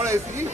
कौन है इसकी?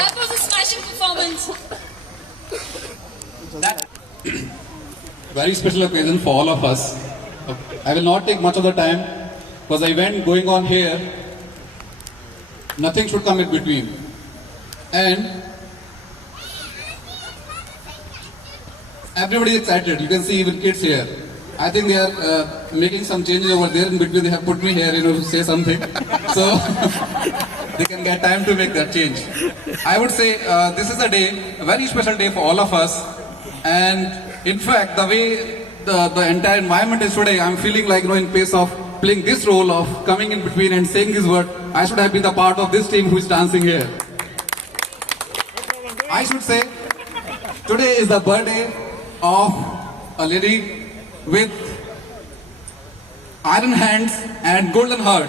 That was a smashing performance. That very special occasion for all of us. I will not take much of the time because the event going on here, nothing should come in between. And everybody is excited. You can see even kids here. I think they are making some changes over there in between. They have put me here, to say something. So they can get time to make that change. I would say this is a day, a very special day for all of us. And in fact, the way the entire environment is today, I'm feeling like, in place of playing this role of coming in between and saying this word, I should have been the part of this team who is dancing here. I should say, today is the birthday of a lady with iron hands and golden heart.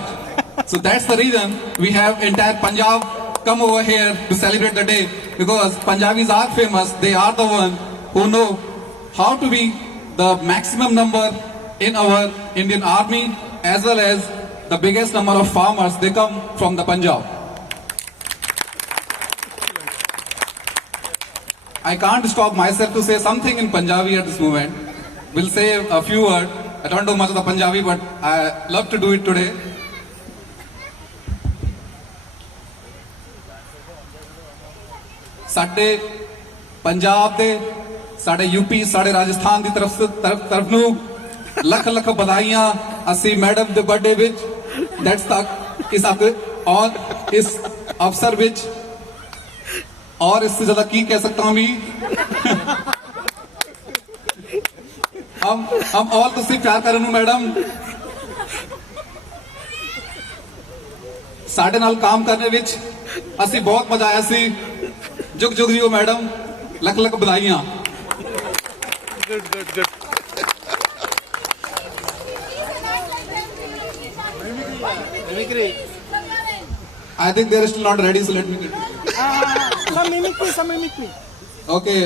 So that's the reason we have entire Punjab come over here to celebrate the day, because Punjabis are famous. They are the one who know how to be the maximum number in our Indian army, as well as the biggest number of farmers. They come from the Punjab. I can't stop myself to say something in Punjabi at this moment. We'll say a few words. I don't know much of the Punjabi, but I love to do it today. ਸਾਡੇ ਪੰਜਾਬ ਦੇ ਸਾਡੇ UP ਸਾਡੇ ਰਾਜਸਥਾਨ ਦੀ ਤਰਫ ਨੂੰ ਲੱਖ ਲੱਖ ਵਧਾਈਆਂ ਅਸੀਂ madam ਦੇ birthday ਵਿੱਚ ਦੈਟਸ ਤੱਕ ਇਸ ਅਵਸਰ ਵਿੱਚ और इससे ज्यादा की कह सकता हूं हम और तुसी प्यार करन मैडम साडे नाल काम करने विच असी बहुत मजा आया सी जुग जुग जियो मैडम लख लख बधाइयां good I think they're still not ready, so let me get some mimic me. Okay.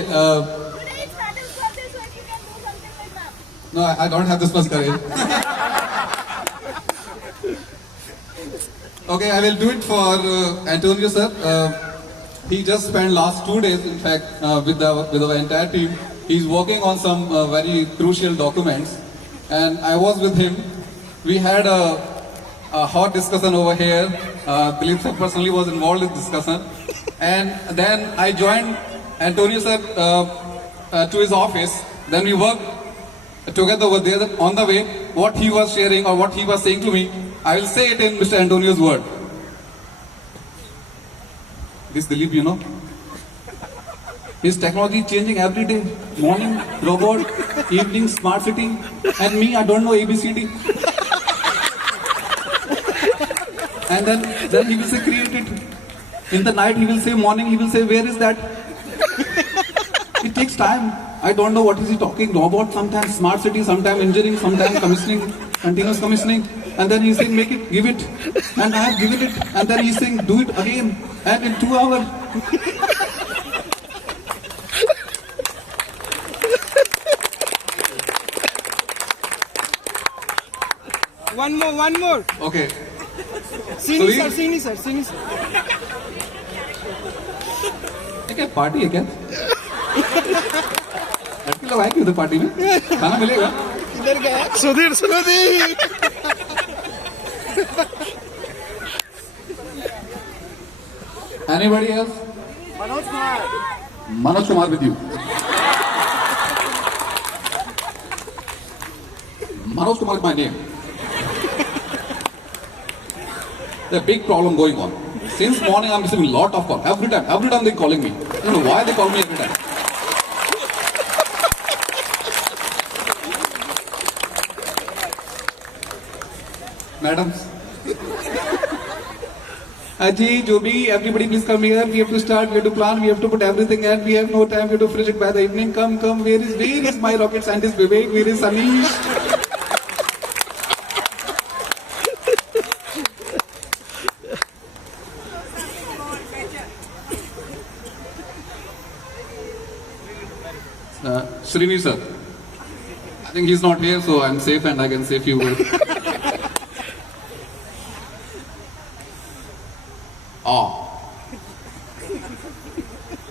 No, I don't have this much courage. Okay, I will do it for Antonio sir. He just spent last 2 days, in fact, with our entire team. He's working on some very crucial documents, and I was with him. We had a hot discussion over here. Dilip sir personally was involved in discussion, and then I joined Antonio sir to his office. Then we worked together over there. On the way, what he was sharing or what he was saying to me, I will say it in Mr. Antonio's word. This Dilip, you know, his technology is changing every day. Morning robot, evening smart city, and me, I don't know ABCD. And then he will say create it. In the night he will say morning, he will say where is that? It takes time. I don't know what is he talking. Robot sometimes, smart city, sometimes engineering, sometimes commissioning, continuous commissioning. And then he's saying make it, give it. And I have given it. And then he's saying do it again. And in 2 hours. One more. Okay. Sini sir. क्या party है क्या? लड़की लोग आएंगे उधर party में? खाना मिलेगा? इधर गया Sudhir Anybody else? Manoj Kumar with you. Manoj Kumar is my name. There's a big problem going on. Since morning I'm receiving a lot of calls. Every time they're calling me. I don't know why they call me every time. Madams. Aji, Joby, everybody please come here. We have to start, we have to plan, we have to put everything and we have no time, we have to finish it by the evening. Come, where is my rocket scientist Vivek? Where is Anish? Srini sir, I think he's not here, so I'm safe and I can say a few words.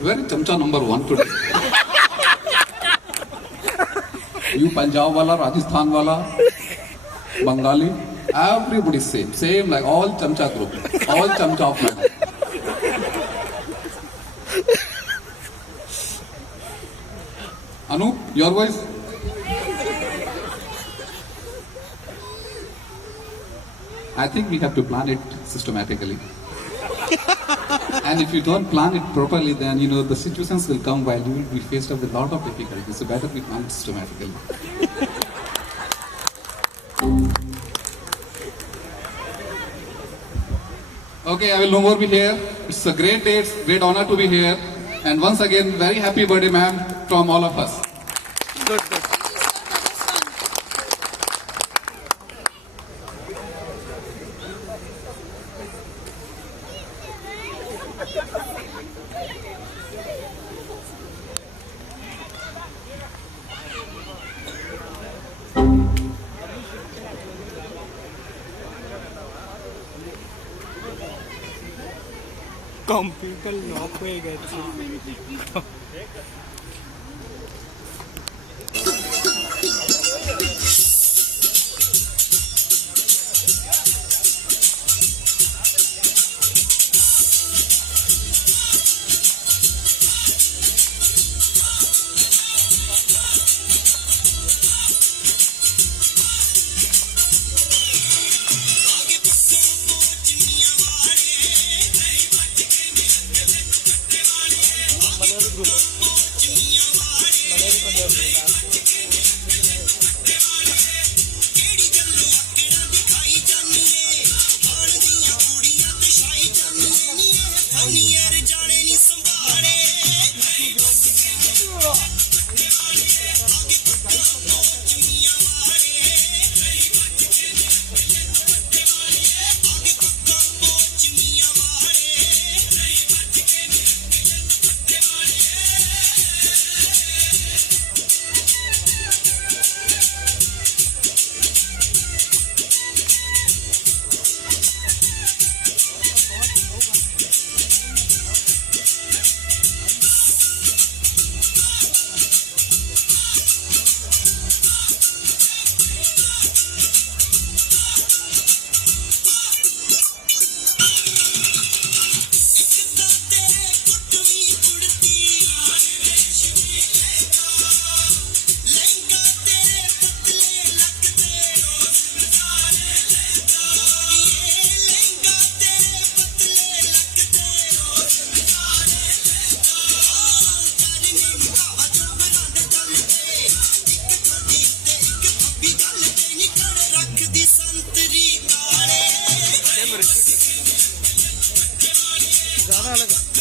Where is Chamcha number 1 today? You Punjab wala, Rajasthan wala, Bengali, everybody same like all Chamcha group, all Chamcha of madam. Anu, your voice? I think we have to plan it systematically. And if you don't plan it properly, then you know the situations will come while you will be faced up with a lot of difficulties. So better we plan it systematically. Okay, I will no more be here. It's a great day, it's a great honor to be here. And once again, very happy birthday, ma'am, from all of us. Good. Computer lock हो गया ज़्यादा अलग